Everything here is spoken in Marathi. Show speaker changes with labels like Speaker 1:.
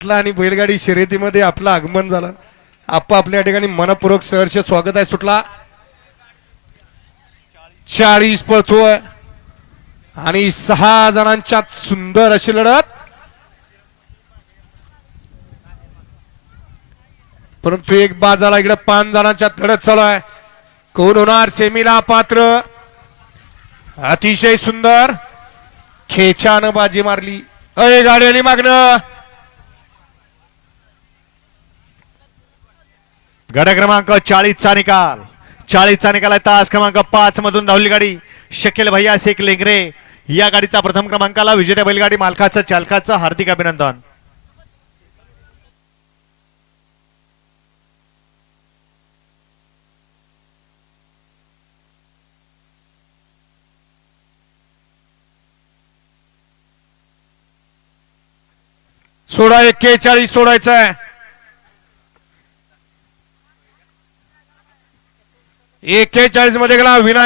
Speaker 1: आणि बैलगाडी शर्यतीमध्ये आपलं आगमन झालं. आप्पा आपल्या या ठिकाणी मनपूर्वक सहर्ष स्वागत आहे सुटला. चाळीस पळतोय. आणि सहा जणांच्या सुंदर अशी लढत. परंतु एक बाजाला इकडे पाच जणांच्या लढत चालू आहे. कोण होणार? सेमीला पात्र. अतिशय सुंदर. खेचानं बाजी मारली. अय गाडी आली मागणं
Speaker 2: गड क्रमांक चाळीसचा निकाल. चाळीसचा निकाल आहे तास क्रमांक पाच मधून धावली गाडी. शकील भैया शेख लेंगरे या गाडीचा प्रथम क्रमांकाला विजेत्या बैलगाडी मालकाचं चालकाचं हार्दिक अभिनंदन.
Speaker 1: सोळा एक्केचाळीस सोडायचं आहे एक्केचाळीसमध्ये गेला विनायक